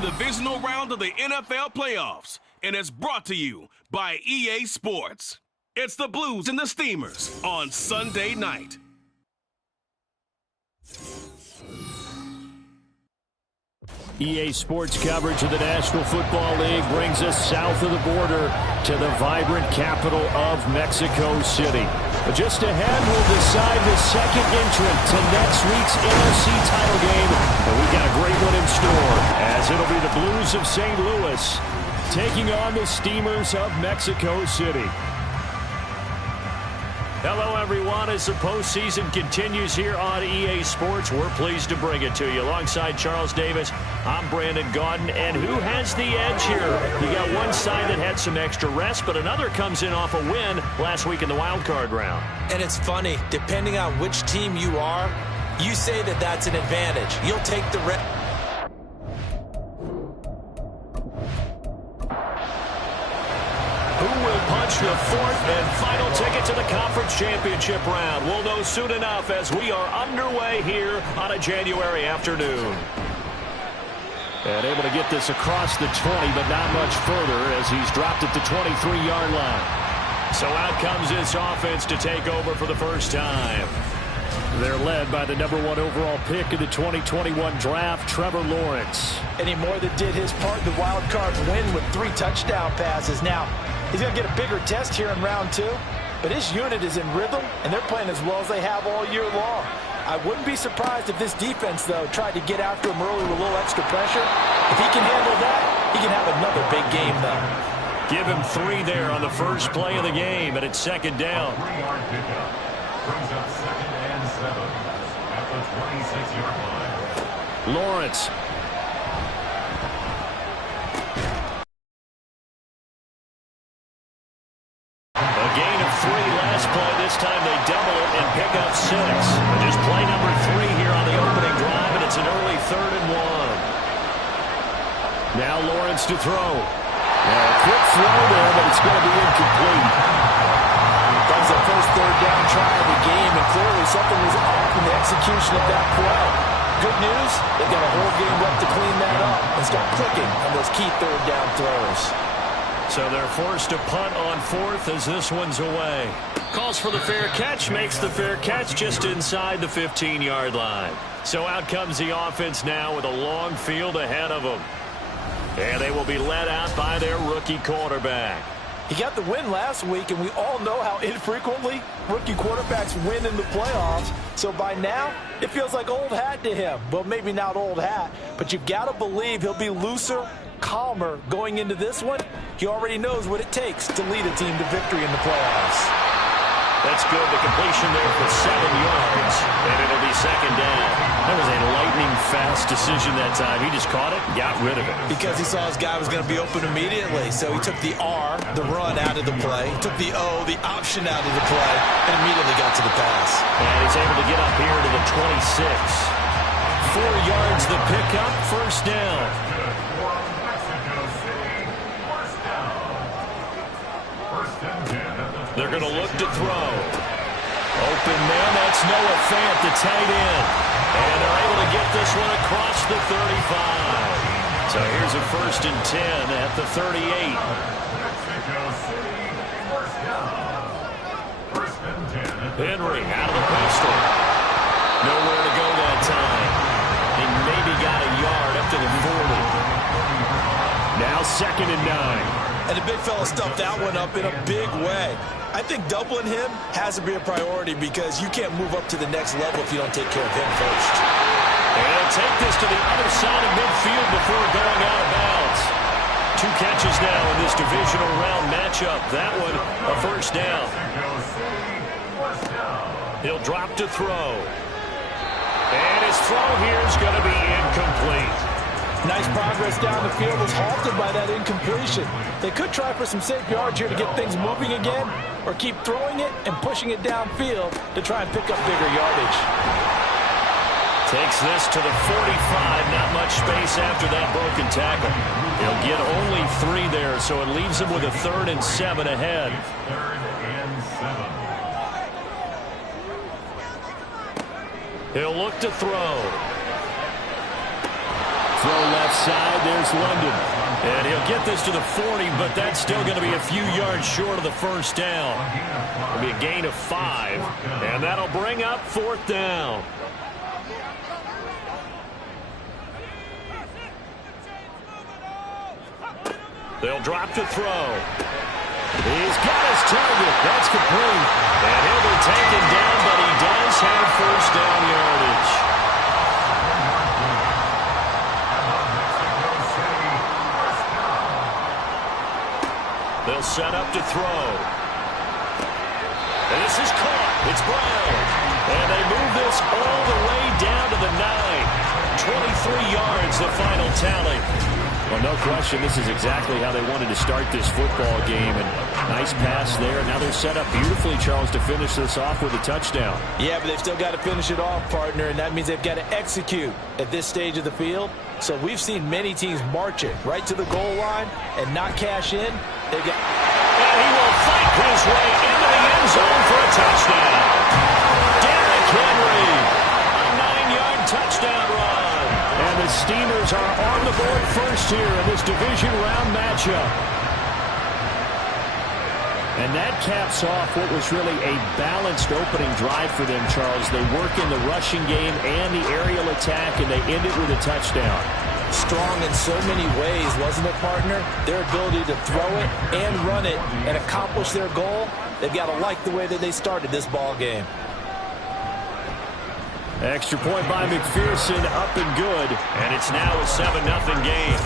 the divisional round of the NFL playoffs, and it's brought to you by EA Sports. It's the Blues and the Steamers on Sunday night. EA Sports coverage of the National Football League brings us south of the border to the vibrant capital of Mexico City. But just ahead, we'll decide the second entrant to next week's NFC title game. And we've got a great one in store, as it'll be the Blues of St. Louis taking on the Steamers of Mexico City. Hello, everyone. As the postseason continues here on EA Sports, we're pleased to bring it to you. Alongside Charles Davis, I'm Brandon Gaudin. And who has the edge here? You got one side that had some extra rest, but another comes in off a win last week in the wild card round. And it's funny, depending on which team you are, you say that that's an advantage. You'll take the rest. The fourth and final ticket to the conference championship round. We'll know soon enough as we are underway here on a January afternoon. And able to get this across the 20, but not much further as he's dropped at the 23-yard line. So out comes this offense to take over for the first time. They're led by the #1 overall pick of the 2021 draft, Trevor Lawrence. And he more than did his part in the wild card win with 3 touchdown passes. Now, he's going to get a bigger test here in round 2, but his unit is in rhythm, and they're playing as well as they have all year long. I wouldn't be surprised if this defense, though, tried to get after him early with a little extra pressure. If he can handle that, he can have another big game, though. Give him 3 there on the first play of the game, and it's second down. Brings up 2nd and 7 at the 26-yard line. Lawrence. A gain of 3 last play. This time they double it and pick up 6. And just play number 3 here on the opening drive, and it's an early 3rd and 1. Now Lawrence to throw. A quick throw there, but it's going to be incomplete. That was the first 3rd down try of the game, and clearly something was off in the execution of that play. Good news, they've got a whole game left to clean that up and start clicking on those key 3rd down throws. So they're forced to punt on 4th as this one's away. Calls for the fair catch, makes the fair catch just inside the 15-yard line. So out comes the offense now with a long field ahead of them. And they will be led out by their rookie quarterback. He got the win last week, and we all know how infrequently rookie quarterbacks win in the playoffs. So by now, it feels like old hat to him. Well, maybe not old hat, but you've got to believe he'll be looser, calmer going into this one. He already knows what it takes to lead a team to victory in the playoffs. That's good. The completion there for 7 yards, and it'll be second down. That was a lightning-fast decision that time. He just caught it and got rid of it. Because he saw his guy was going to be open immediately. So he took the R, the run, out of the play. He took the O, the option, out of the play, and immediately got to the pass. And he's able to get up here to the 26. 4 yards the pickup, first down. They're going to look to throw. Open man, that's Noah Fant, the tight end. And they're able to get this one across the 35. So here's a 1st and 10 at the 38. Henry out of the pistol. Nowhere to go that time. He maybe got a yard up to the 40. Now 2nd and 9. And the big fella stuffed that one up in a big way. I think doubling him has to be a priority because you can't move up to the next level if you don't take care of him first. And take this to the other side of midfield before going out of bounds. 2 catches now in this divisional round matchup. That one, a first down. He'll drop to throw. And his throw here is going to be incomplete. Nice progress down the field was halted by that incompletion. They could try for some safe yards here to get things moving again, or keep throwing it and pushing it downfield to try and pick up bigger yardage. Takes this to the 45. Not much space after that broken tackle. He'll get only 3 there, so it leaves him with a 3rd and 7 ahead. 3rd and 7. He'll look to throw. Throw left side. There's London. And he'll get this to the 40, but that's still going to be a few yards short of the first down. It'll be a gain of 5, and that'll bring up 4th down. They'll drop to throw. He's got his target. That's complete. And he'll be taken down, but he does have first down yardage. They'll set up to throw. And this is caught. It's Brown. And they move this all the way down to the 9. 23 yards, the final tally. Well, no question, this is exactly how they wanted to start this football game. And nice pass there. Now they're set up beautifully, Charles, to finish this off with a touchdown. Yeah, but they've still got to finish it off, partner, and that means they've got to execute at this stage of the field. So we've seen many teams march it right to the goal line and not cash in. And he will fight his way into the end zone for a touchdown. Derrick Henry, a 9-yard touchdown run. And the Steamers are on the board first here in this division round matchup. And that caps off what was really a balanced opening drive for them, Charles. They work in the rushing game and the aerial attack, and they end it with a touchdown. Strong in so many ways, wasn't it, partner? Their ability to throw it and run it and accomplish their goal, they've got to like the way that they started this ball game. Extra point by McPherson, up and good. And it's now a 7-0 game.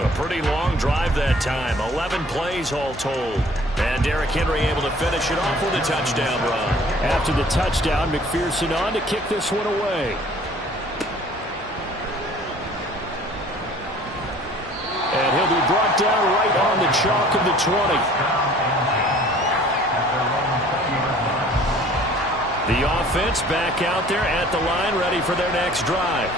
A pretty long drive that time. 11 plays all told. And Derrick Henry able to finish it off with a touchdown run. After the touchdown, McPherson on to kick this one away. And he'll be brought down right on the chalk of the 20. The offense back out there at the line, ready for their next drive.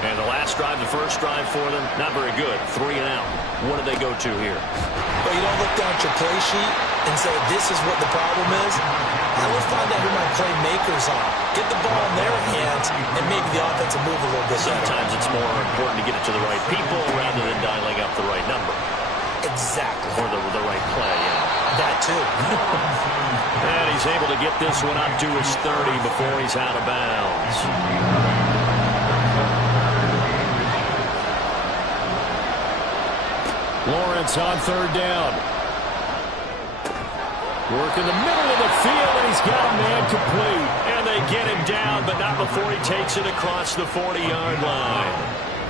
And the last drive, the first drive for them, not very good. 3 and out. What do they go to here? Well, you don't look down at your play sheet and say, this is what the problem is. Now let's find out who my playmakers are. Get the ball in their hands, and maybe the offense will move a little bit better. Sometimes it's more important to get it to the right people rather than dialing up the right number. Exactly. Or the right play. That too. And he's able to get this one up to his 30 before he's out of bounds. Lawrence on 3rd down. Work in the middle of the field, and he's got a man complete. And they get him down, but not before he takes it across the 40-yard line.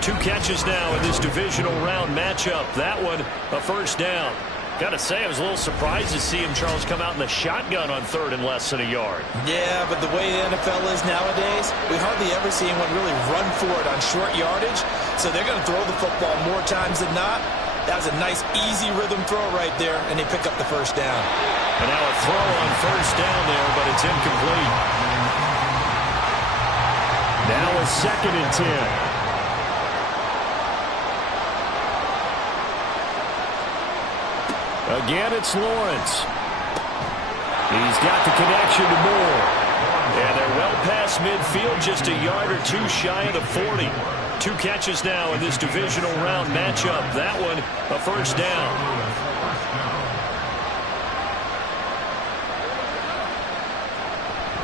2 catches now in this divisional round matchup. That one, a first down. Got to say, I was a little surprised to see him, Charles, come out in the shotgun on 3rd and less than a yard. Yeah, but the way the NFL is nowadays, we hardly ever see anyone really run for it on short yardage. So they're going to throw the football more times than not. That was a nice, easy rhythm throw right there, and they pick up the first down. And now a throw on first down there, but it's incomplete. Now a 2nd and 10. Again, it's Lawrence. He's got the connection to Moore. And they're well past midfield, just a yard or 2 shy of the 40. 2 catches now in this divisional round matchup. That one, a first down.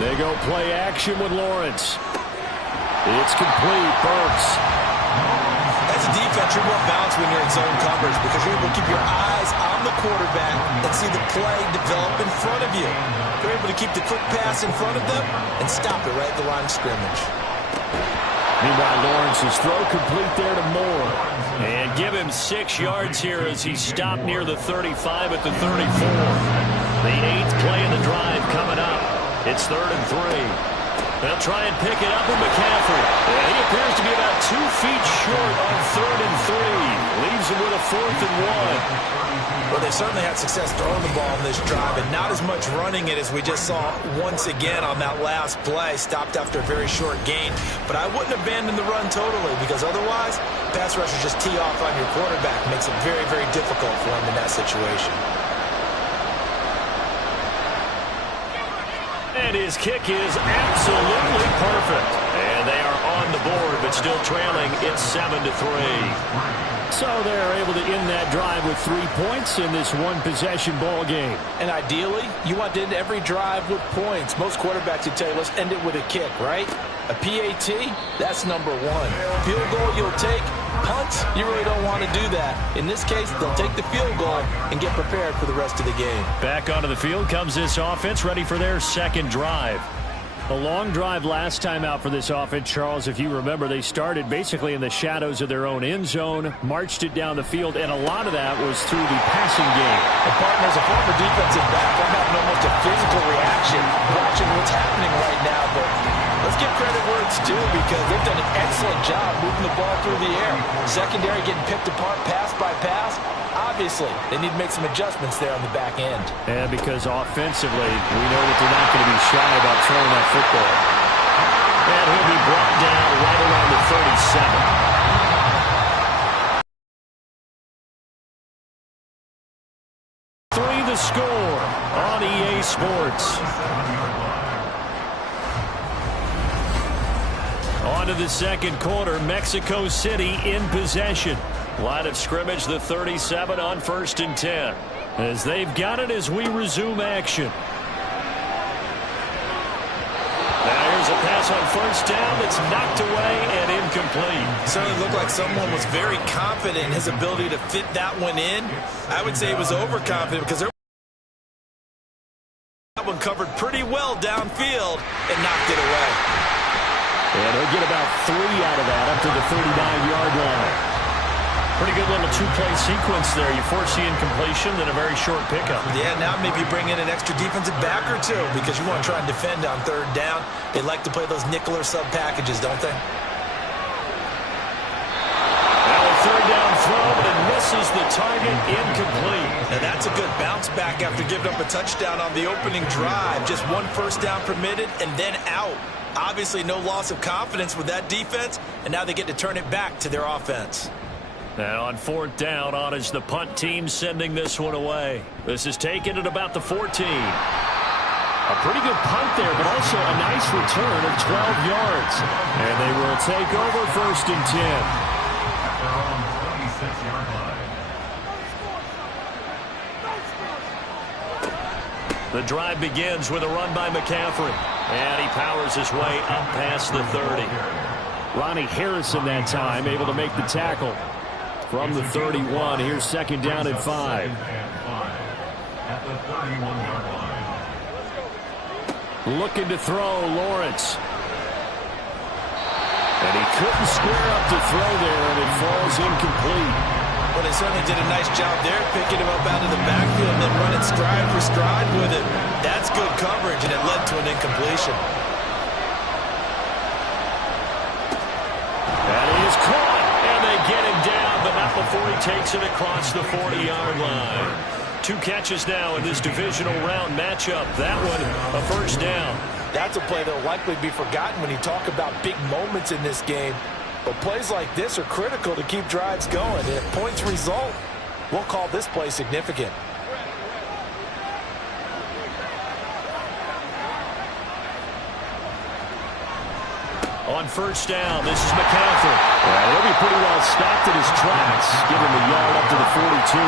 They go play action with Lawrence. It's complete. Burks. As a defense, you're more balanced when you're in zone coverage because you're able to keep your eyes on the quarterback and see the play develop in front of you. You're able to keep the quick pass in front of them and stop it right at the line of scrimmage. Meanwhile, Lawrence's throw complete there to Moore. And give him 6 yards here as he stopped near the 35 at the 34. The 8th play of the drive coming up. It's 3rd and 3. They'll try and pick it up with McCaffrey. And he appears to be about 2 feet short on 3rd and 3. Leaves him with a 4th and 1. Well, they certainly had success throwing the ball in this drive, and not as much running it as we just saw once again on that last play. Stopped after a very short gain. But I wouldn't abandon the run totally, because otherwise, pass rushers just tee off on your quarterback. Makes it very, very difficult for him in that situation. And his kick is absolutely perfect. And they are on on the board, but still trailing. It's 7-3. So they're able to end that drive with 3 points in this one-possession ball game. And ideally, you want to end every drive with points. Most quarterbacks would tell you, let's end it with a kick, right? A PAT, that's number one. Field goal you'll take. Punts, you really don't want to do that. In this case, they'll take the field goal and get prepared for the rest of the game. Back onto the field comes this offense, ready for their second drive. A long drive last time out for this offense, Charles. If you remember, they started basically in the shadows of their own end zone, marched it down the field, and a lot of that was through the passing game. And partner, as a former defensive back, I'm having almost a physical reaction watching what's happening right now. But let's give credit where it's due, because they've done an excellent job moving the ball through the air. Secondary getting picked apart pass by pass. Obviously, they need to make some adjustments there on the back end. And because offensively, we know that they're not going to be shy about throwing that football. And he'll be brought down right around the 37. 3 the score on EA Sports. On to the second quarter, Mexico City in possession. Line of scrimmage, the 37 on 1st and 10. As they've got it as we resume action. Now here's a pass on 1st down that's knocked away and incomplete. Certainly looked like someone was very confident in his ability to fit that one in. I would say he was overconfident, because that one covered pretty well downfield and knocked it away. And he'll get about 3 out of that up to the 39-yard line. Pretty good little two-play sequence there. You force the incompletion, then a very short pickup. Yeah, now maybe you bring in an extra defensive back or two, because you want to try and defend on 3rd down. They like to play those nickel or sub packages, don't they? Now a 3rd down throw, but it misses the target, incomplete. And that's a good bounce back after giving up a touchdown on the opening drive. Just 1 first down permitted and then out. Obviously no loss of confidence with that defense, and now they get to turn it back to their offense. And on 4th down, on is the punt team sending this one away. This is taken at about the 14. A pretty good punt there, but also a nice return of 12 yards. And they will take over 1st and 10. At their own 26-yard line. The drive begins with a run by McCaffrey. And he powers his way up past the 30. Ronnie Harrison that time able to make the tackle. From the 31, here's 2nd down and 5. At the 31-yard line. Looking to throw, Lawrence. And he couldn't square up to throw there, and it falls incomplete. Well, they certainly did a nice job there, picking him up out of the backfield and then running stride for stride with it. That's good coverage, and it led to an incompletion. That is caught, and they get him down, but not before he takes it across the 40-yard line. 2 catches now in this divisional round matchup. That one, a 1st down. That's a play that will likely be forgotten when you talk about big moments in this game. But plays like this are critical to keep drives going. And if points result, we'll call this play significant. On 1st down, this is McCaffrey. Well, he'll be pretty well stopped in his tracks, giving the yard up to the 42.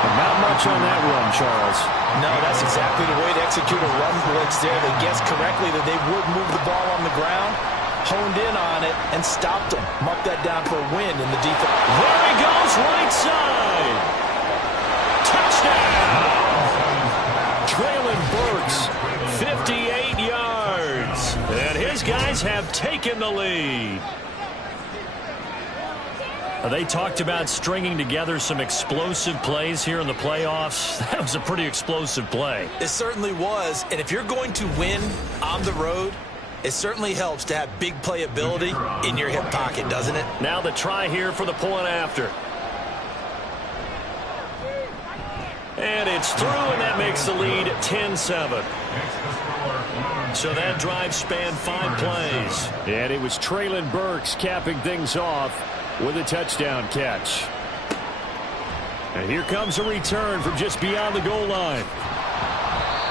But not much on that run, Charles. No, that's exactly the way to execute a run blitz there. They guessed correctly that they would move the ball on the ground, honed in on it, and stopped them. Mark that down for a win in the defense. There he goes, right side. Touchdown! Traylon Burks, 58 yards. And his guys have taken the lead. They talked about stringing together some explosive plays here in the playoffs. That was a pretty explosive play. It certainly was. And if you're going to win on the road, it certainly helps to have big playability in your hip pocket, doesn't it? Now the try here for the point after. And it's through, and that makes the lead 10-7. So that drive spanned 5 plays. And it was Traylon Burks capping things off with a touchdown catch. And here comes a return from just beyond the goal line.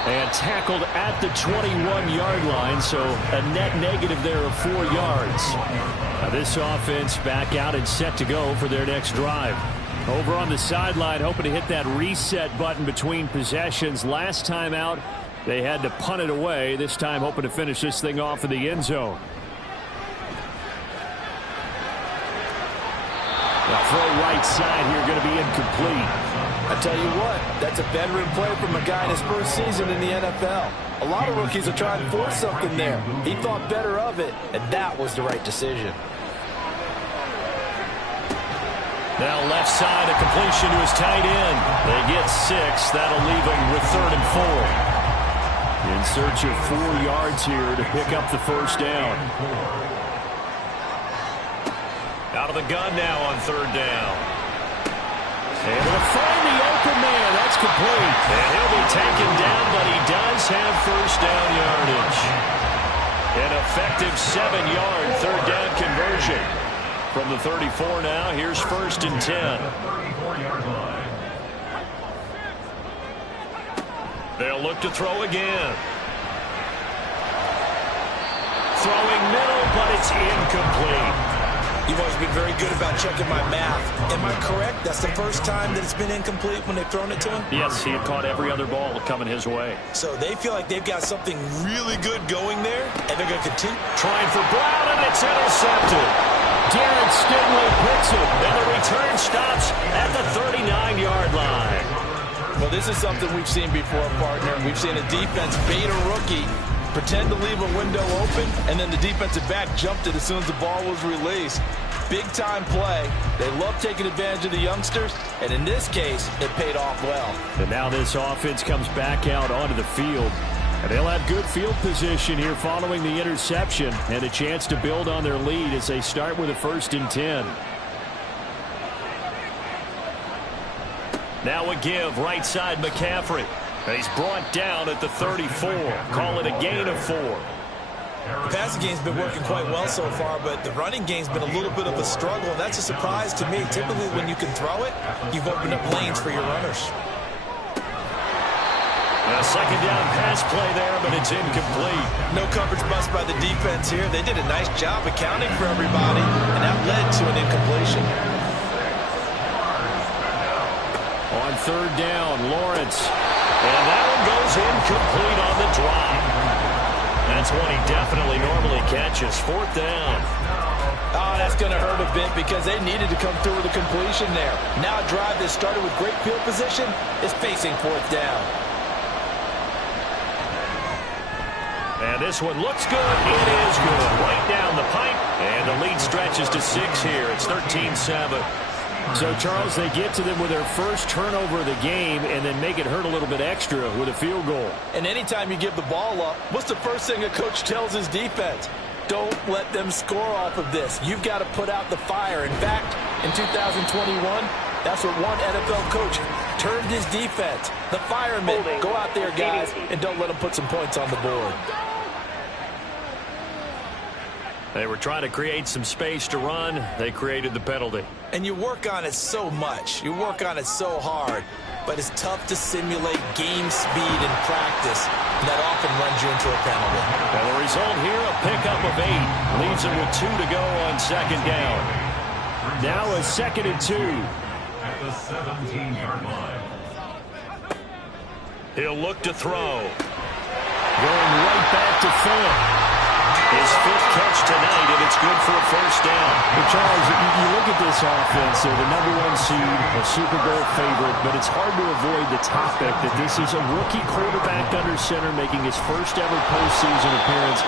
And tackled at the 21-yard line, so a net negative there of 4 yards. Now this offense back out and set to go for their next drive. Over on the sideline, hoping to hit that reset button between possessions. Last time out, they had to punt it away. This time hoping to finish this thing off in the end zone. The throw right side here going to be incomplete. I tell you what, that's a veteran play from a guy in his first season in the NFL. A lot of rookies are trying to force something there. He thought better of it, and that was the right decision. Now left side, a completion to his tight end. They get 6. That'll leave him with 3rd and 4. In search of 4 yards here to pick up the first down. Out of the gun now on 3rd down. Able to find the open man. That's complete. And he'll be taken down, but he does have first down yardage. An effective 7-yard 3rd down conversion. From the 34 now, here's 1st and 10. 34-yard line. They'll look to throw again. Throwing middle, but it's incomplete. You've always been very good about checking my math. Am I correct? That's the first time that it's been incomplete when they've thrown it to him? Yes, he had caught every other ball coming his way. So they feel like they've got something really good going there, and they're going to continue. Trying for Brown, and it's intercepted. Darren Stingley picks it, and the return stops at the 39-yard line. Well, this is something we've seen before, partner. We've seen a defense bait a rookie, pretend to leave a window open, and then the defensive back jumped it as soon as the ball was released. Big-time play. They love taking advantage of the youngsters, and in this case, it paid off well. And now this offense comes back out onto the field. And they'll have good field position here following the interception and a chance to build on their lead as they start with a 1st and 10. Now a give, right side McCaffrey. And he's brought down at the 34. Call it a gain of 4. The passing game's been working quite well so far, but the running game's been a little bit of a struggle, and that's a surprise to me. Typically, when you can throw it, you've opened up lanes for your runners. A 2nd down pass play there, but it's incomplete. No coverage bust by the defense here. They did a nice job accounting for everybody, and that led to an incompletion. On 3rd down, Lawrence. And that one goes incomplete on the drop. That's one he definitely normally catches. 4th down. Oh, that's going to hurt a bit because they needed to come through with a completion there. Now a drive that started with great field position is facing 4th down. And this one looks good. It is good. Right down the pipe. And the lead stretches to 6 here. It's 13-7. So, Charles, they get to them with their first turnover of the game and then make it hurt a little bit extra with a field goal. And anytime you give the ball up, what's the first thing a coach tells his defense? Don't let them score off of this. You've got to put out the fire. In fact, in 2021, that's what one NFL coach termed his defense. The firemen. Go out there, guys, and don't let them put some points on the board. They were trying to create some space to run. They created the penalty. And you work on it so much. You work on it so hard. But it's tough to simulate game speed in practice. And that often runs you into a penalty. And the result here, a pickup of 8. Leaves them with 2 to go on 2nd down. Now a 2nd and 2. At the 17-yard line. He'll look to throw. Going right back to Phillip. His 5th catch tonight, and it's good for a first down. But Charles, you look at this offense, they're the #1 seed, a Super Bowl favorite, but it's hard to avoid the topic that this is a rookie quarterback under center making his first ever postseason appearance.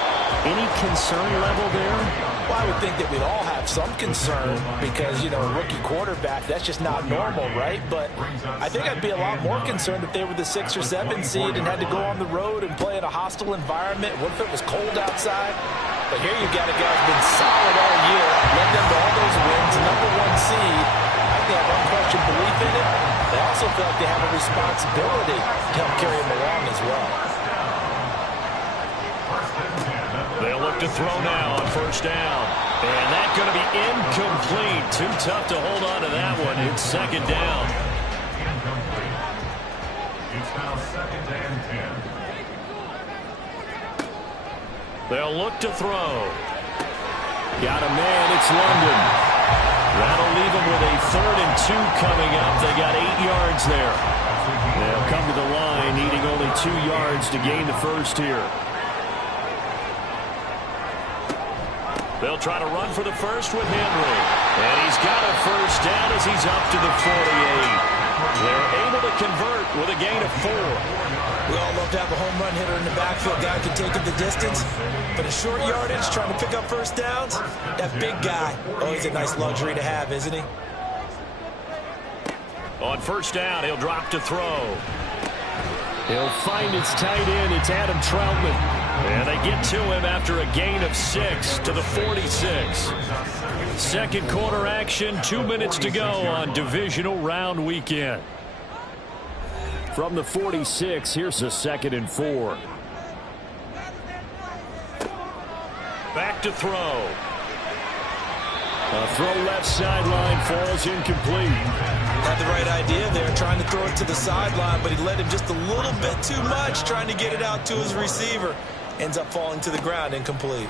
Any concern level there? Well, I would think that we'd all have some concern because, you know, a rookie quarterback, that's just not normal, right? But I think I'd be a lot more concerned if they were the 6 or 7 seed and had to go on the road and play in a hostile environment. What if it was cold outside? But here you got a guy who's been solid all year, led them to all those wins, #1 seed. I think they have unquestioned belief in it. They also feel like they have a responsibility to help carry them along as well. They'll look to throw now on first down. And that's going to be incomplete. Too tough to hold on to that one. It's 2nd down. Incomplete. It's now 2nd and 10. They'll look to throw. Got a man. It's London. That'll leave them with a 3rd and 2 coming up. They got 8 yards there. They'll come to the line needing only 2 yards to gain the first here. They'll try to run for the first with Henry. And he's got a first down as he's up to the 48. They're able to convert with a gain of 4. We all love to have a home run hitter in the backfield. Guy can take it the distance. But a short yardage, trying to pick up first downs, that big guy, always a nice luxury to have, isn't he? On first down, he'll drop to throw. He'll find his tight end. It's Adam Troutman. And they get to him after a gain of 6 to the 46. Second quarter action, 2 minutes to go on divisional round weekend. From the 46, here's a 2nd and 4. Back to throw. A throw left sideline, falls incomplete. Had the right idea there, trying to throw it to the sideline, but he led him just a little bit too much, trying to get it out to his receiver. Ends up falling to the ground, incomplete.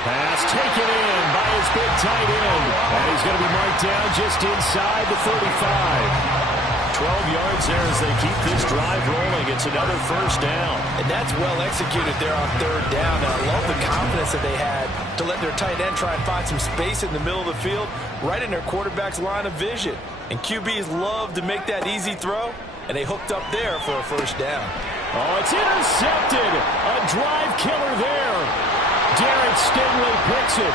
Pass taken in by his big tight end. And he's going to be marked down just inside the 35. 12 yards there as they keep this drive rolling. It's another first down. And that's well executed there on 3rd down. And I love the confidence that they had to let their tight end try and find some space in the middle of the field, right in their quarterback's line of vision. And QBs love to make that easy throw, and they hooked up there for a first down. Oh, it's intercepted. A drive killer there. Derek Stingley picks it.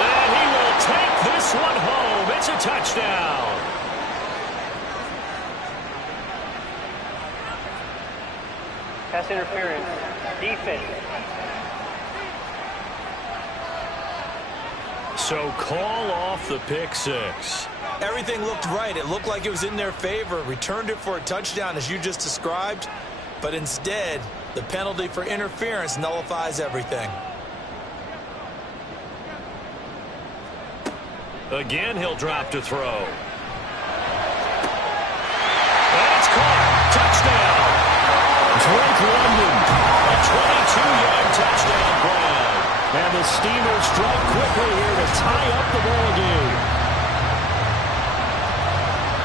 And he will take this one home. It's a touchdown. Pass interference. Defense. So call off the pick 6. Everything looked right. It looked like it was in their favor. Returned it for a touchdown, as you just described. But instead, the penalty for interference nullifies everything. Again, he'll drop to throw. And it's caught. Touchdown. Drake London. A 22-yard touchdown grab. And the Steamers strike quickly here to tie up the ball game.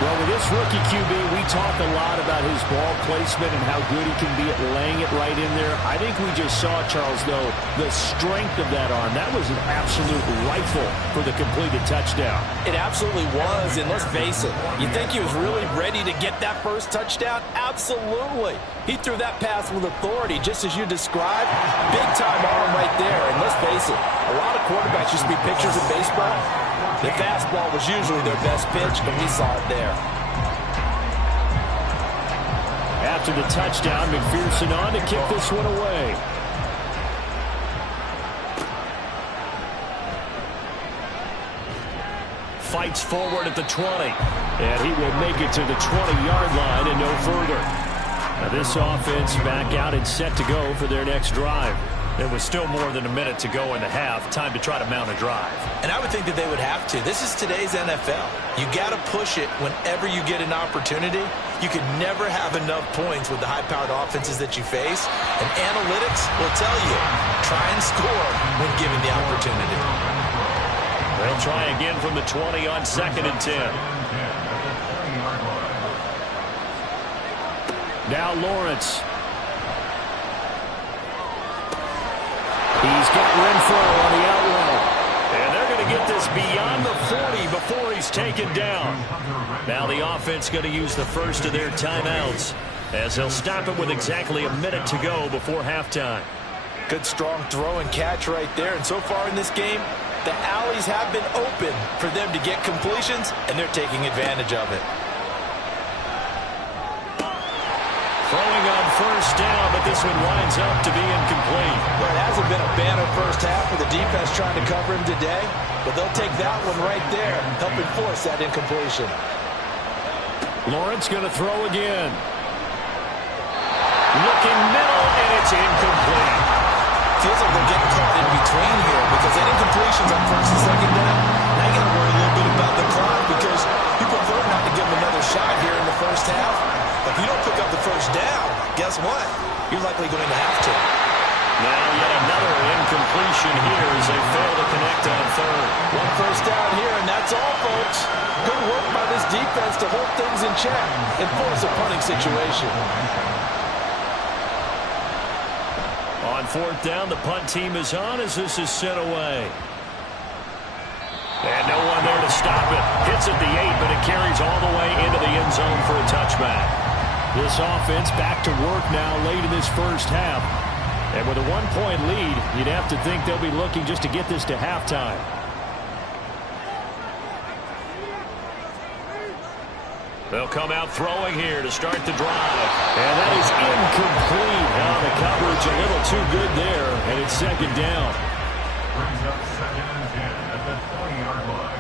Well, with this rookie QB, we talk a lot about his ball placement and how good he can be at laying it right in there. I think we just saw, Charles, though, the strength of that arm. That was an absolute rifle for the completed touchdown. It absolutely was, and let's face it, you think he was really ready to get that first touchdown? Absolutely. He threw that pass with authority, just as you described. Big-time arm right there, and let's face it, a lot of quarterbacks used to be pitchers in baseball. The fastball was usually their best pitch, and we saw it there. After the touchdown, McPherson on to kick this one away. Fights forward at the 20. And he will make it to the 20-yard line and no further. Now this offense back out and set to go for their next drive. There was still more than a minute to go in the half. Time to try to mount a drive. And I would think that they would have to. This is today's NFL. You got to push it whenever you get an opportunity. You could never have enough points with the high-powered offenses that you face. And analytics will tell you, try and score when given the opportunity. They'll try again from the 20 on 2nd and 10. Now Lawrence. He's got Renfro on the outrun. And they're going to get this beyond the 40 before he's taken down. Now the offense going to use the first of their timeouts as they'll stop it with exactly a minute to go before halftime. Good strong throw and catch right there. And so far in this game, the alleys have been open for them to get completions, and they're taking advantage of it. Throwing on first down, but this one winds up to be incomplete. Well, it hasn't been a banner first half with the defense trying to cover him today, but they'll take that one right there, helping force that incompletion. Lawrence going to throw again. Looking middle, and it's incomplete. Feels like they're getting caught in between here because that incompletion's on first and second down. Now you got to worry a little bit about the clock because you prefer not to give them another shot here in the first half. If you don't pick up the first down, likely going to have to. Now yet another incompletion here as they fail to connect on third. One first down here, and that's all, folks. Good work by this defense to hold things in check and force a punting situation. On fourth down, the punt team is on as this is sent away. And no one there to stop it. Hits at the 8, but it carries all the way into the end zone for a touchback. This offense back to work now late in this first half. And with a one-point lead, you'd have to think they'll be looking just to get this to halftime. They'll come out throwing here to start the drive. And that is incomplete. Now the coverage a little too good there, and it's second down. Brings up 2nd and 10 at the 20-yard line.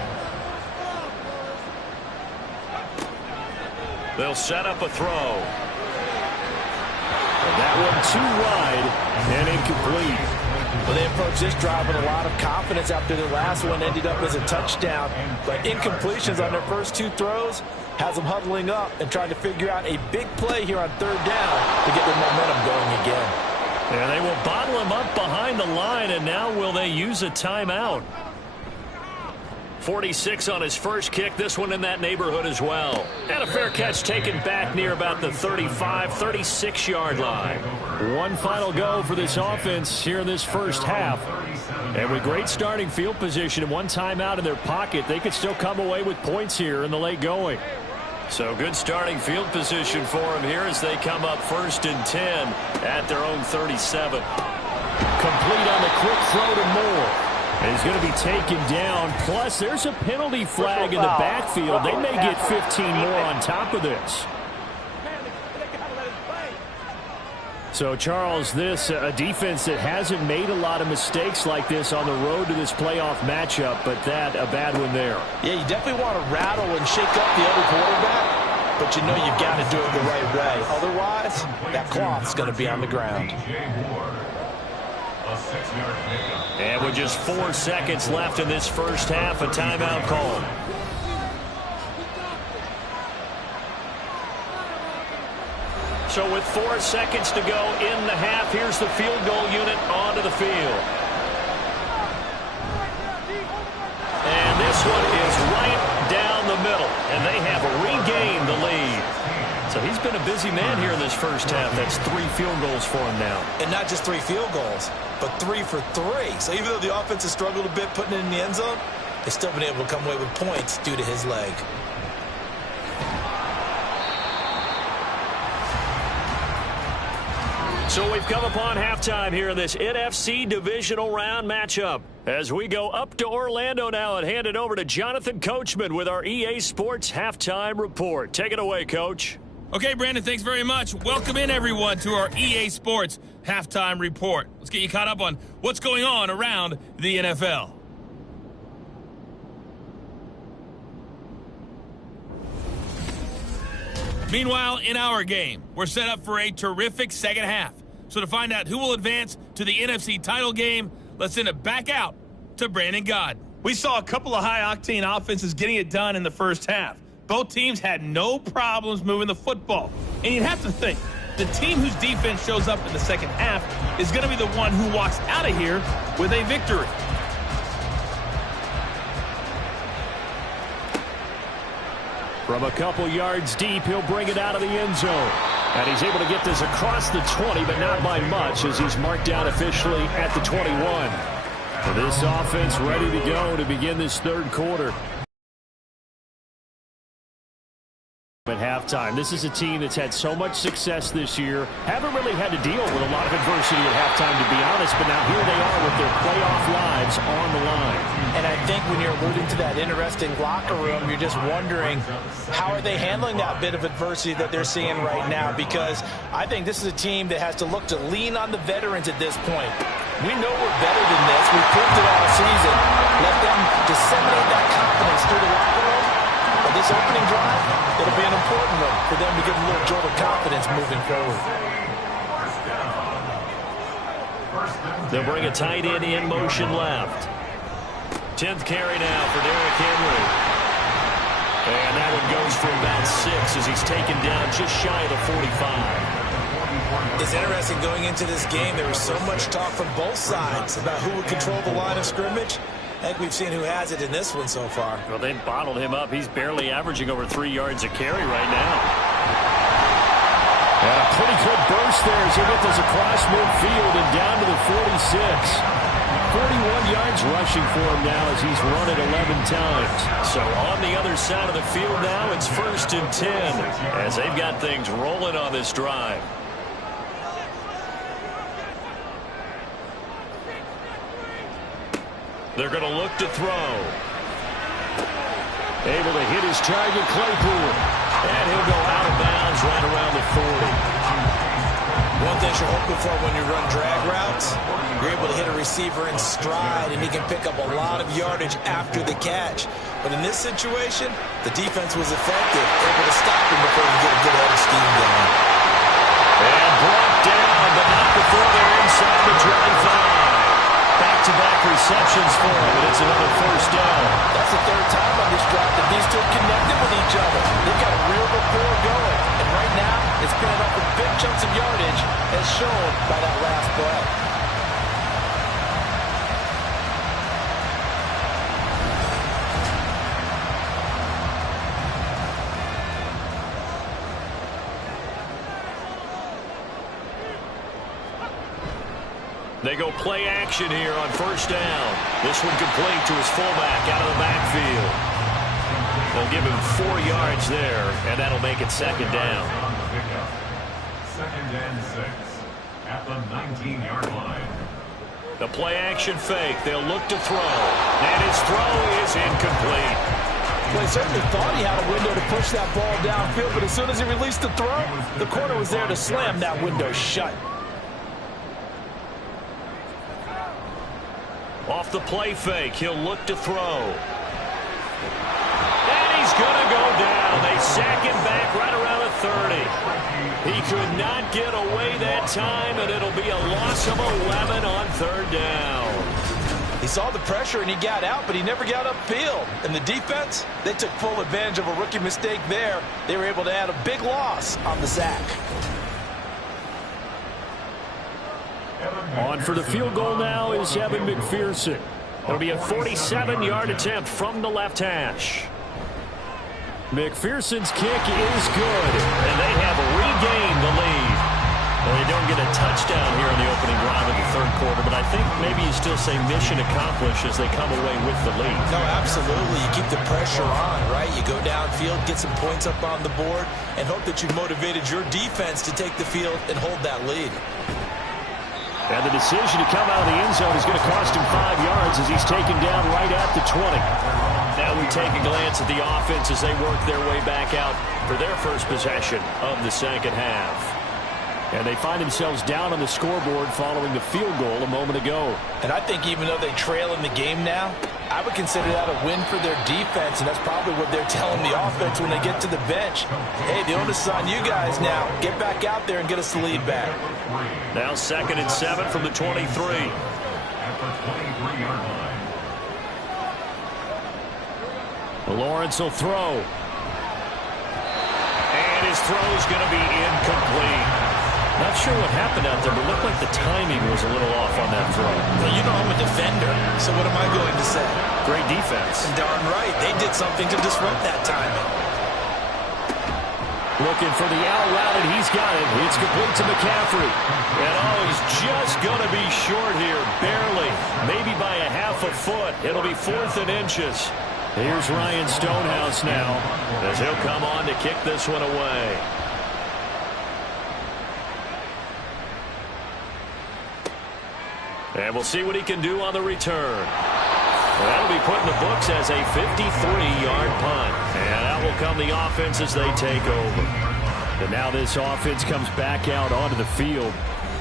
They'll set up a throw. And that one too wide and incomplete. Well, they approached this drive with a lot of confidence after their last one ended up as a touchdown. But incompletions on their first two throws has them huddling up and trying to figure out a big play here on third down to get their momentum going again. And they will bottle him up behind the line, and now will they use a timeout? 46 on his first kick, this one in that neighborhood as well. And a fair catch taken back near about the 35, 36-yard line. One final go for this offense here in this first half. And with great starting field position and one timeout in their pocket, they could still come away with points here in the late going. So good starting field position for them here as they come up 1st and 10 at their own 37. Complete on the quick throw to Moore. And he's going to be taken down. Plus, there's a penalty flag in the backfield. They may get 15 more on top of this. So, Charles, this a defense that hasn't made a lot of mistakes like this on the road to this playoff matchup, but that a bad one there. Yeah, you definitely want to rattle and shake up the other quarterback, but you know you've got to do it the right way. Otherwise, that cloth's going to be on the ground. And with just 4 seconds left in this first half, a timeout call. So with 4 seconds to go in the half, here's the field goal unit onto the field. And this one is right down the middle, and they have regained the lead. So he's been a busy man here in this first half. That's 3 field goals for him now. And not just 3 field goals, but 3 for 3. So even though the offense has struggled a bit putting it in the end zone, they've still been able to come away with points due to his leg. So we've come upon halftime here in this NFC Divisional Round matchup. As we go up to Orlando now and hand it over to Jonathan Coachman with our EA Sports Halftime Report. Take it away, Coach. Okay, Brandon, thanks very much. Welcome in, everyone, to our EA Sports Halftime Report. Let's get you caught up on what's going on around the NFL. Meanwhile, in our game, we're set up for a terrific second half. So to find out who will advance to the NFC title game, let's send it back out to Brandon God. We saw a couple of high-octane offenses getting it done in the first half. Both teams had no problems moving the football. And you'd have to think, the team whose defense shows up in the second half is going to be the one who walks out of here with a victory. From a couple yards deep, he'll bring it out of the end zone. And he's able to get this across the 20, but not by much as he's marked down officially at the 21. For this offense ready to go to begin this third quarter. At halftime, this is a team that's had so much success this year. Haven't really had to deal with a lot of adversity at halftime, to be honest, but now here they are with their playoff lives on the line. And I think when you're alluding to that interesting locker room, you're just wondering how are they handling that bit of adversity that they're seeing right now, because I think this is a team that has to look to lean on the veterans at this point. We know we're better than this. We've proved it all season. Let them disseminate that confidence through the locker room. But this opening drive, it'll be an important one for them to get a little jolt of confidence moving forward. They'll bring a tight end in motion left. 10th carry now for Derrick Henry. And that one goes for about 6 as he's taken down just shy of the 45. It's interesting going into this game. There was so much talk from both sides about who would control the line of scrimmage. I think we've seen who has it in this one so far. Well, they bottled him up. He's barely averaging over 3 yards a carry right now. And a pretty good burst there as he gets us across midfield and down to the 46. 41 yards rushing for him now as he's run it 11 times. So on the other side of the field now, it's 1st and 10 as they've got things rolling on this drive. They're going to look to throw. Able to hit his target, Claypool. And he'll go out of bounds right around the 40. One thing you're hoping for when you run drag routes, you're able to hit a receiver in stride, and he can pick up a lot of yardage after the catch. But in this situation, the defense was effective, able to stop him before he get a good head of steam going. And brought down, but not before they're inside the 25. Back-to-back receptions for him, and it's another 1st down. That's the 3rd time on this drive that these two connected with each other. They've got a real rapport going. And right now, it's picking up with big chunks of yardage as shown by that last play. They go play action here on 1st down. This one complete to his fullback out of the backfield. They'll give him 4 yards there, and that'll make it 2nd down. 2nd and 6 at the 19-yard line. The play action fake. They'll look to throw. And his throw is incomplete. Well, he certainly thought he had a window to push that ball downfield, but as soon as he released the throw, the corner was there to slam that window shut. Off the play fake, he'll look to throw. And he's going to go down. They sack him back right around the 30. He could not get away that time, and it'll be a loss of 11 on 3rd down. He saw the pressure and he got out, but he never got upfield. And the defense, they took full advantage of a rookie mistake there. They were able to add a big loss on the sack. On for the field goal now is Evan McPherson. It'll be a 47-yard attempt from the left hash. McPherson's kick is good, and they have regained the lead. Well, they don't get a touchdown here in the opening drive of the 3rd quarter, but I think maybe you still say mission accomplished as they come away with the lead. No, absolutely. You keep the pressure on, right? You go downfield, get some points up on the board, and hope that you've motivated your defense to take the field and hold that lead. And the decision to come out of the end zone is going to cost him 5 yards as he's taken down right at the 20. Now we take a glance at the offense as they work their way back out for their first possession of the 2nd half. And they find themselves down on the scoreboard following the field goal a moment ago. And I think even though they trail in the game now, I would consider that a win for their defense, and that's probably what they're telling the offense when they get to the bench. Hey, the onus is on you guys now. Get back out there and get us the lead back. Now 2nd and 7 from the 23. At the 23-yard line. Lawrence will throw. And his throw is going to be incomplete. Not sure what happened out there, but it looked like the timing was a little off on that throw. Well, you know I'm a defender, so what am I going to say? Great defense. And darn right, they did something to disrupt that timing. Looking for the out route, and he's got it. It's complete to McCaffrey. And he's just going to be short here, barely. Maybe by a half a foot. It'll be 4th and inches. Here's Ryan Stonehouse now, as he'll come on to kick this one away. And we'll see what he can do on the return. Well, that'll be put in the books as a 53-yard punt. And out will come the offense as they take over. And now this offense comes back out onto the field.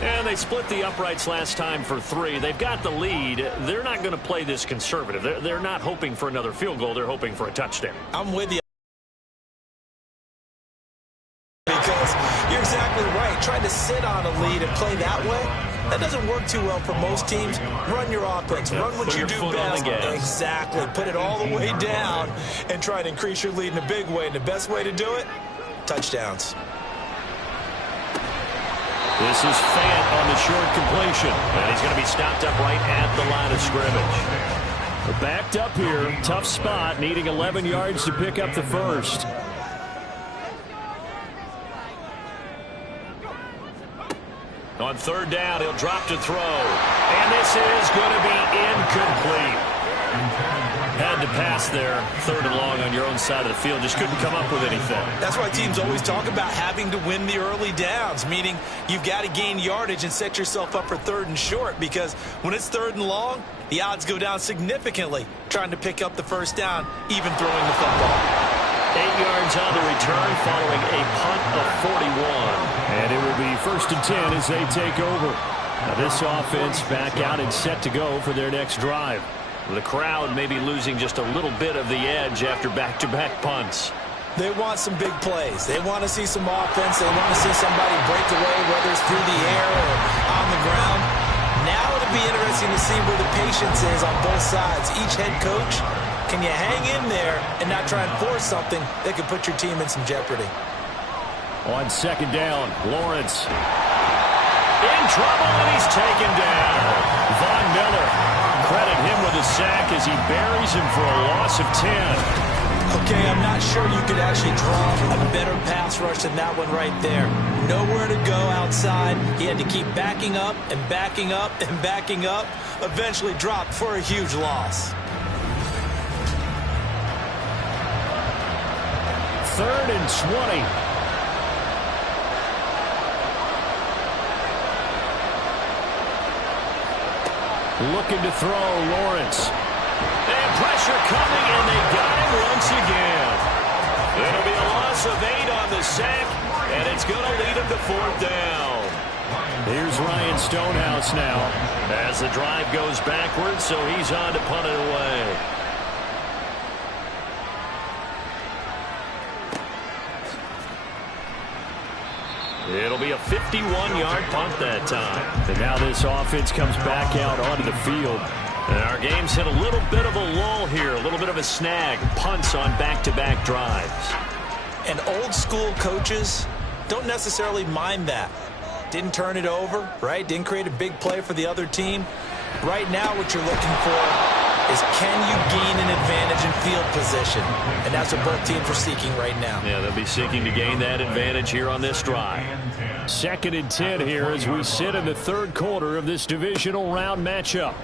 And they split the uprights last time for 3. They've got the lead. They're not going to play this conservative. They're not hoping for another field goal. They're hoping for a touchdown. I'm with you. Because you're exactly right. Trying to sit on a lead and play that way, That doesn't work too well for most teams. Run your offense. Run what you do best. Exactly. Put it all the way down and try to increase your lead in a big way. And the best way to do it, touchdowns. This is Fant on the short completion. And he's going to be stopped up right at the line of scrimmage. We're backed up here. Tough spot, needing 11 yards to pick up the first. On third down, he'll drop to throw. And this is going to be incomplete. Had to pass there, third and long on your own side of the field. Just couldn't come up with anything. That's why teams always talk about having to win the early downs, meaning you've got to gain yardage and set yourself up for third and short, because when it's third and long, the odds go down significantly trying to pick up the first down, even throwing the football. 8 yards on the return following a punt of 41. And it will be 1st and 10 as they take over. Now this offense back out and set to go for their next drive. The crowd may be losing just a little bit of the edge after back-to-back punts. They want some big plays. They want to see some offense. They want to see somebody break away, whether it's through the air or on the ground. Now it'll be interesting to see where the patience is on both sides. Each head coach, can you hang in there and not try and force something that could put your team in some jeopardy? On second down, Lawrence. In trouble, and he's taken down. Von Miller, credit him with a sack as he buries him for a loss of 10. Okay, I'm not sure you could actually draw a better pass rush than that one right there. Nowhere to go outside. He had to keep backing up and backing up and backing up. Eventually dropped for a huge loss. 3rd and 20. Looking to throw, Lawrence. And pressure coming, and they got him once again. It'll be a loss of 8 on the sack, and it's going to lead him to 4th down. Here's Ryan Stonehouse now. As the drive goes backwards, so he's on to punt it away. It'll be a 51-yard punt that time. And now this offense comes back out onto the field. And our game's hit a little bit of a lull here, a little bit of a snag. Punts on back-to-back drives. And old school coaches don't necessarily mind that. Didn't turn it over, right? Didn't create a big play for the other team. Right now what you're looking for is, can you gain an advantage in field position? And that's what both teams are seeking right now. Yeah, they'll be seeking to gain that advantage here on this drive. 2nd and 10 here as we sit in the 3rd quarter of this divisional round matchup.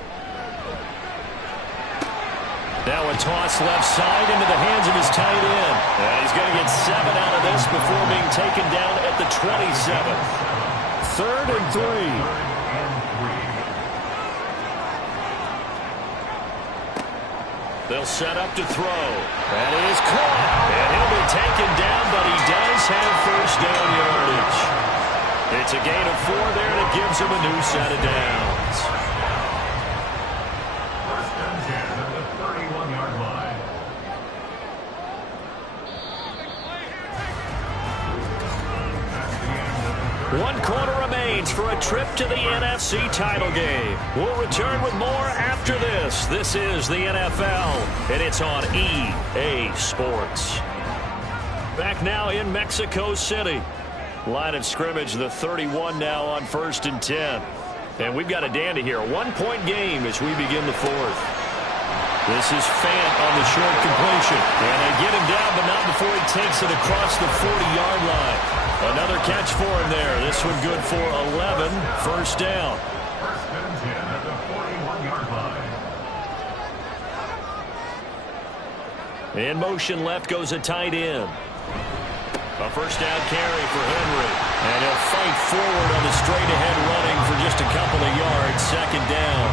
Now a toss left side into the hands of his tight end. And he's going to get 7 out of this before being taken down at the 27th. 3rd and 3. They'll set up to throw. That is caught. And he'll be taken down, but he does have first down yardage. It's a gain of 4 there, and it gives him a new set of downs. 1st and 10 at the 31-yard line. One quarter remains for a trip to the NFC title game. We'll return with more after this. This is the NFL, and it's on EA Sports. Back now in Mexico City. Line of scrimmage, the 31 now on 1st and 10. And we've got a dandy here. A 1-point game as we begin the 4th. This is Fant on the short completion. And they get him down, but not before he takes it across the 40-yard line. Another catch for him there. This one good for 11. First down. 1st and 10 at the 41-yard line. In motion left goes a tight end. A first down carry for Henry. And he'll fight forward on the straight-ahead running for just a couple of yards. 2nd down.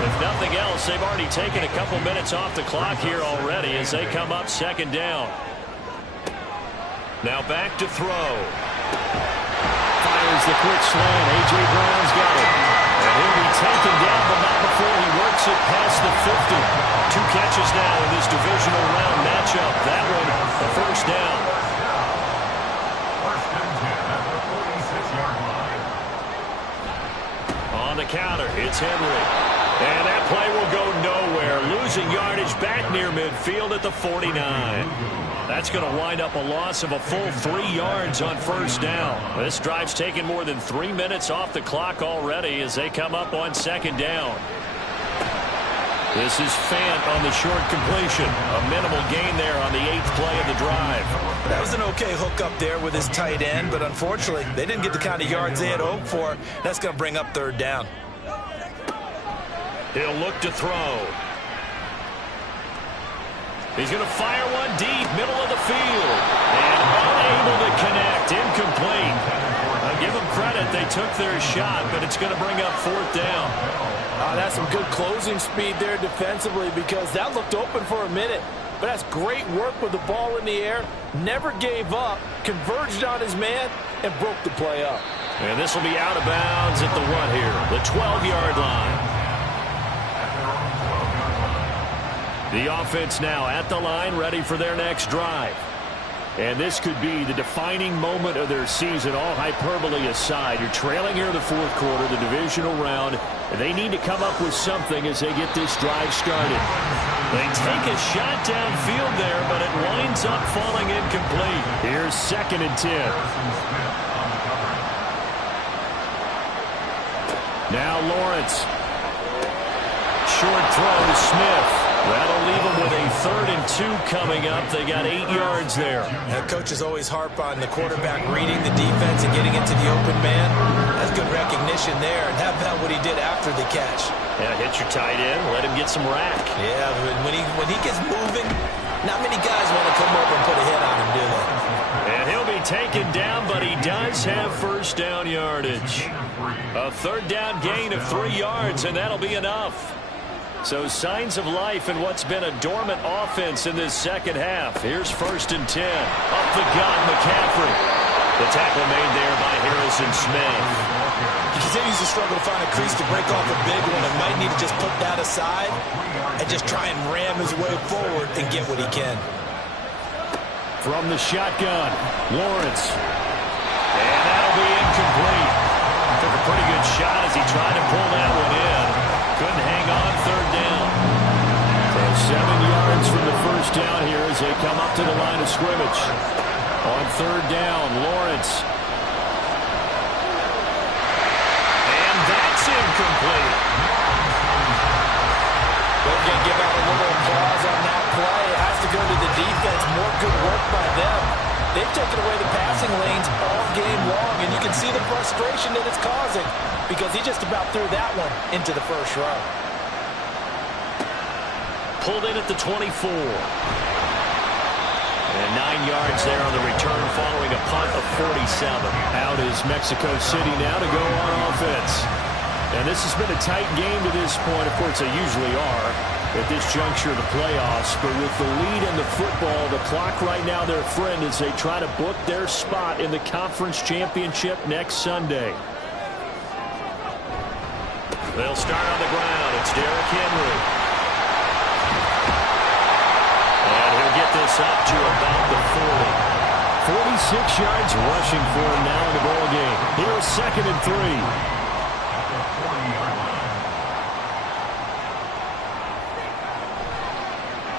If nothing else, they've already taken a couple minutes off the clock here already as they come up 2nd down. Now back to throw. Fires the quick slant. A.J. Brown's got it. And he'll be taken down, but not before he works it past the 50. 2 catches now in this divisional round matchup. That one, a first down. 1st and 10 at the 46-yard line. 49. That's going to wind up a loss of a full 3 yards on first down. This drive's taken more than 3 minutes off the clock already as they come up on second down. This is Fant on the short completion. A minimal gain there on the 8th play of the drive. That was an okay hook up there with his tight end, but unfortunately, they didn't get the kind of yards they had hoped for. That's going to bring up third down. He'll look to throw. He's going to fire one deep, middle of the field. And unable to connect, incomplete. I'll give them credit, they took their shot, but it's going to bring up fourth down. That's some good closing speed there defensively because that looked open for a minute. But that's great work with the ball in the air. Never gave up, converged on his man, and broke the play up. And this will be out of bounds at the what here? The 12-yard line. The offense now at the line, ready for their next drive. And this could be the defining moment of their season, all hyperbole aside. You're trailing here in the fourth quarter, the divisional round, and they need to come up with something as they get this drive started. They take a shot downfield there, but it winds up falling incomplete. Here's 2nd and 10. Now Lawrence. Short throw to Smith. That'll leave them with a 3rd and 2 coming up. They got 8 yards there. Coaches always harp on the quarterback reading the defense and getting into the open man. That's good recognition there. And how about what he did after the catch? Yeah, hit your tight end. Let him get some rack. Yeah, when he gets moving, not many guys want to come over and put a hit on him, do they? And he'll be taken down, but he does have first down yardage. A 3rd down gain of 3 yards, and that'll be enough. So signs of life in what's been a dormant offense in this second half. Here's 1st and 10. Up the gut, McCaffrey. The tackle made there by Harrison Smith. He continues to struggle to find a crease to break off a big one and might need to just put that aside and just try and ram his way forward and get what he can. From the shotgun, Lawrence. And that'll be incomplete. Took a pretty good shot as he tried to pull that one in. Couldn't hang on, 3rd down. So 7 yards from the first down here as they come up to the line of scrimmage. On 3rd down, Lawrence. And that's incomplete. We're going to give out a little applause on that play. It has to go to the defense. More good work by them. They've taken away the passing lanes all game long, and you can see the frustration that it's causing because he just about threw that one into the first row. Pulled in at the 24. And 9 yards there on the return following a punt of 47. Out is Mexico City now to go on offense. And this has been a tight game to this point. Of course, they usually are at this juncture of the playoffs. But with the lead in the football, the clock right now their friend as they try to book their spot in the conference championship next Sunday. They'll start on the ground. It's Derrick Henry. And he'll get this up to about the 40. 46 yards rushing for him now in the ball game. Here's 2nd and 3.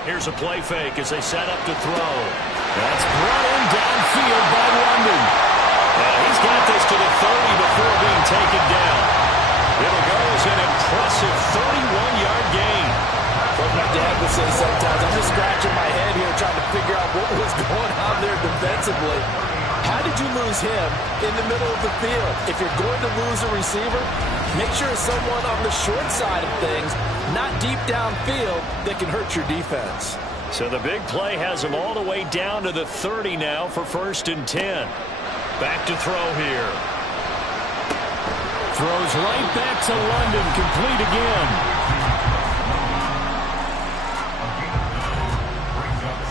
Here's a play fake as they set up to throw. That's brought in downfield by London. And he's got this to the 30 before being taken down. It'll go as an impressive 31-yard gain. What my dad would say sometimes, I'm just scratching my head here trying to figure out what was going on there defensively. How did you lose him in the middle of the field? If you're going to lose a receiver, make sure it's someone on the short side of things, not deep downfield, that can hurt your defense. So the big play has him all the way down to the 30 now for 1st and 10. Back to throw here. Throws right back to London, complete again.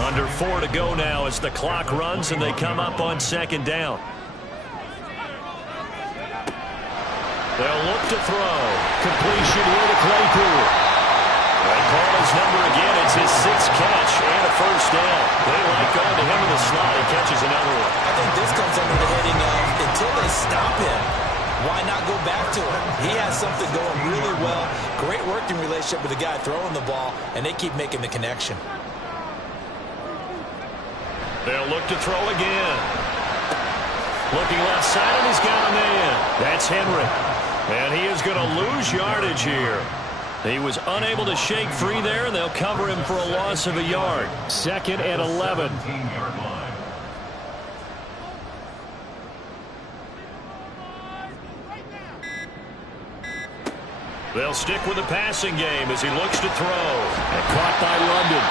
Under 4 to go now as the clock runs and they come up on 2nd down. They'll look to throw. Completion here to Claypool. They call his number again. It's his 6th catch and a first down. They like going to him in the slot. He catches another one. I think this comes under the heading of until they stop him, why not go back to him? He has something going really well. Great working relationship with the guy throwing the ball, and they keep making the connection. They'll look to throw again. Looking left side, and he's got a man. That's Henry. And he is going to lose yardage here. He was unable to shake free there, and they'll cover him for a loss of a yard. 2nd and 11. They'll stick with the passing game as he looks to throw. And caught by London.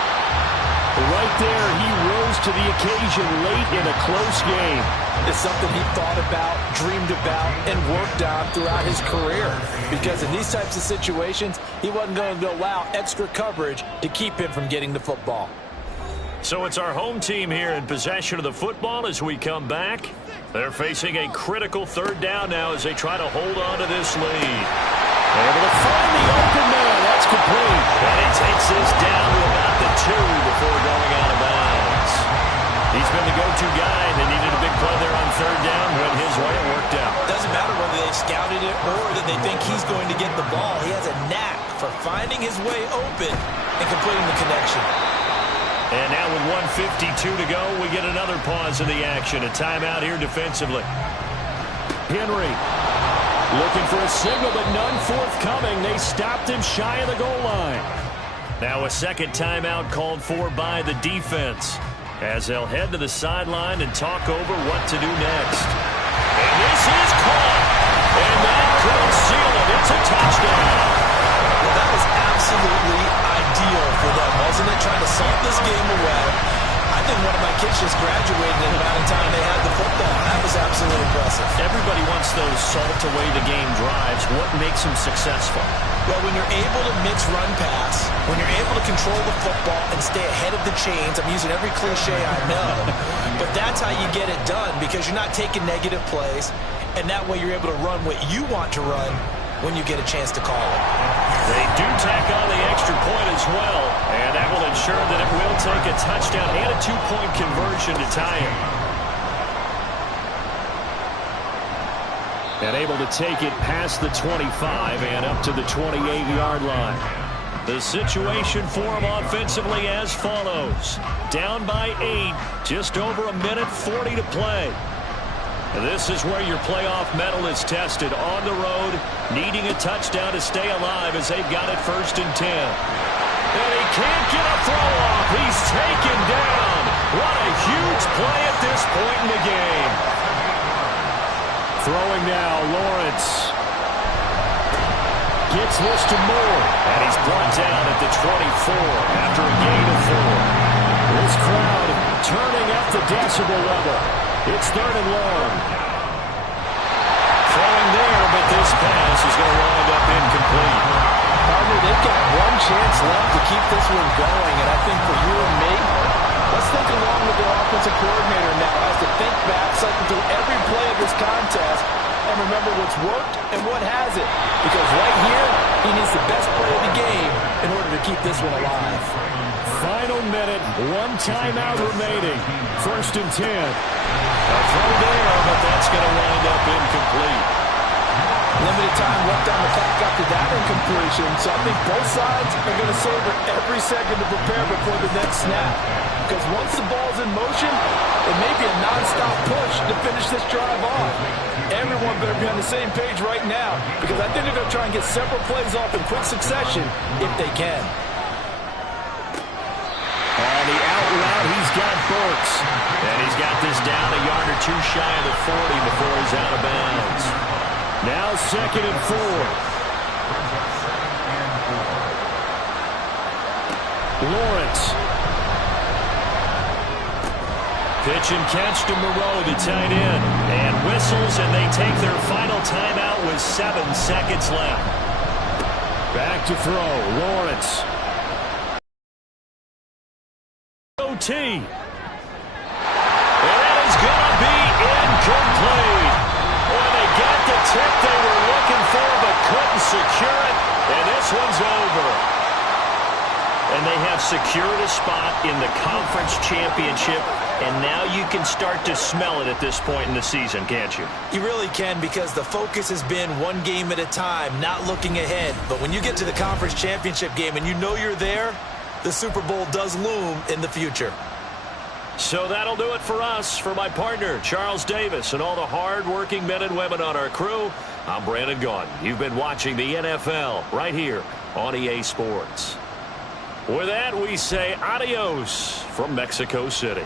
Right there, he rose to the occasion late in a close game. It's something he thought about, dreamed about, and worked on throughout his career. Because in these types of situations, he wasn't going to allow extra coverage to keep him from getting the football. So it's our home team here in possession of the football as we come back. They're facing a critical 3rd down now as they try to hold on to this lead. Able to find the open man. That's complete. And he takes this down to about the 2 before going out of bounds. He's been the go-to guy. They needed a big play there on 3rd down. Went his way. It worked out. Doesn't matter whether they scouted it or that they think he's going to get the ball. He has a knack for finding his way open and completing the connection. And now with 1:52 to go, we get another pause in the action. A timeout here defensively. Henry looking for a signal, but none forthcoming. They stopped him shy of the goal line. Now a 2nd timeout called for by the defense as they'll head to the sideline and talk over what to do next. And this is caught. And that could seal it. It's a touchdown. Well, that was absolutely ideal for them, wasn't it? Trying to salt this game away. I think one of my kids just graduated in the amount of time they had the football. That was absolutely impressive. Everybody wants those salt-away-the-game drives. What makes them successful? Well, when you're able to mix run-pass, when you're able to control the football and stay ahead of the chains, I'm using every cliche I know, but that's how you get it done because you're not taking negative plays, and that way you're able to run what you want to run when you get a chance to call it. They do tack on the extra point as well, and that will ensure that it will take a touchdown and a 2-point conversion to tie it. And able to take it past the 25 and up to the 28-yard line. The situation for them offensively as follows. Down by 8, just over a minute 40 to play. This is where your playoff medal is tested on the road, needing a touchdown to stay alive as they've got it 1st and 10. And he can't get a throw off. He's taken down. What a huge play at this point in the game. Throwing now, Lawrence. Gets this to Moore. And he's brought down at the 24 after a gain of 4. This crowd turning up the decibel level. It's 3rd and long. Throwing there, but this pass is going to wind up incomplete. Partner, they've got one chance left to keep this one going, and I think for you and me, let's think along with the offensive coordinator now as to think back, cycle through every play of this contest, and remember what's worked and what hasn't. Because right here, he needs the best play of the game in order to keep this one alive. Final minute, 1 timeout remaining. 1st and 10. A throw there, but that's going to wind up incomplete. Limited time left on the clock after that incompletion, so I think both sides are going to savor every second to prepare before the next snap. Because once the ball's in motion, it may be a non-stop push to finish this drive off. Everyone better be on the same page right now, because I think they're going to try and get several plays off in quick succession if they can. On the out route, he's got Burks. And he's got this down a yard or 2 shy of the 40 before he's out of bounds. Now 2nd and 4. Lawrence. Pitch and catch to Moreau, the tight end. And whistles, and they take their final timeout with 7 seconds left. Back to throw. Lawrence. OT. And that is going to be incomplete. Well, they got the tip they were looking for, but couldn't secure it. And this one's over. And they have secured a spot in the conference championship. And now you can start to smell it at this point in the season, can't you? You really can, because the focus has been one game at a time, not looking ahead. But when you get to the conference championship game and you know you're there, the Super Bowl does loom in the future. So that'll do it for us. For my partner, Charles Davis, and all the hard-working men and women on our crew, I'm Brandon Gaudin. You've been watching the NFL right here on EA Sports. With that, we say adios from Mexico City.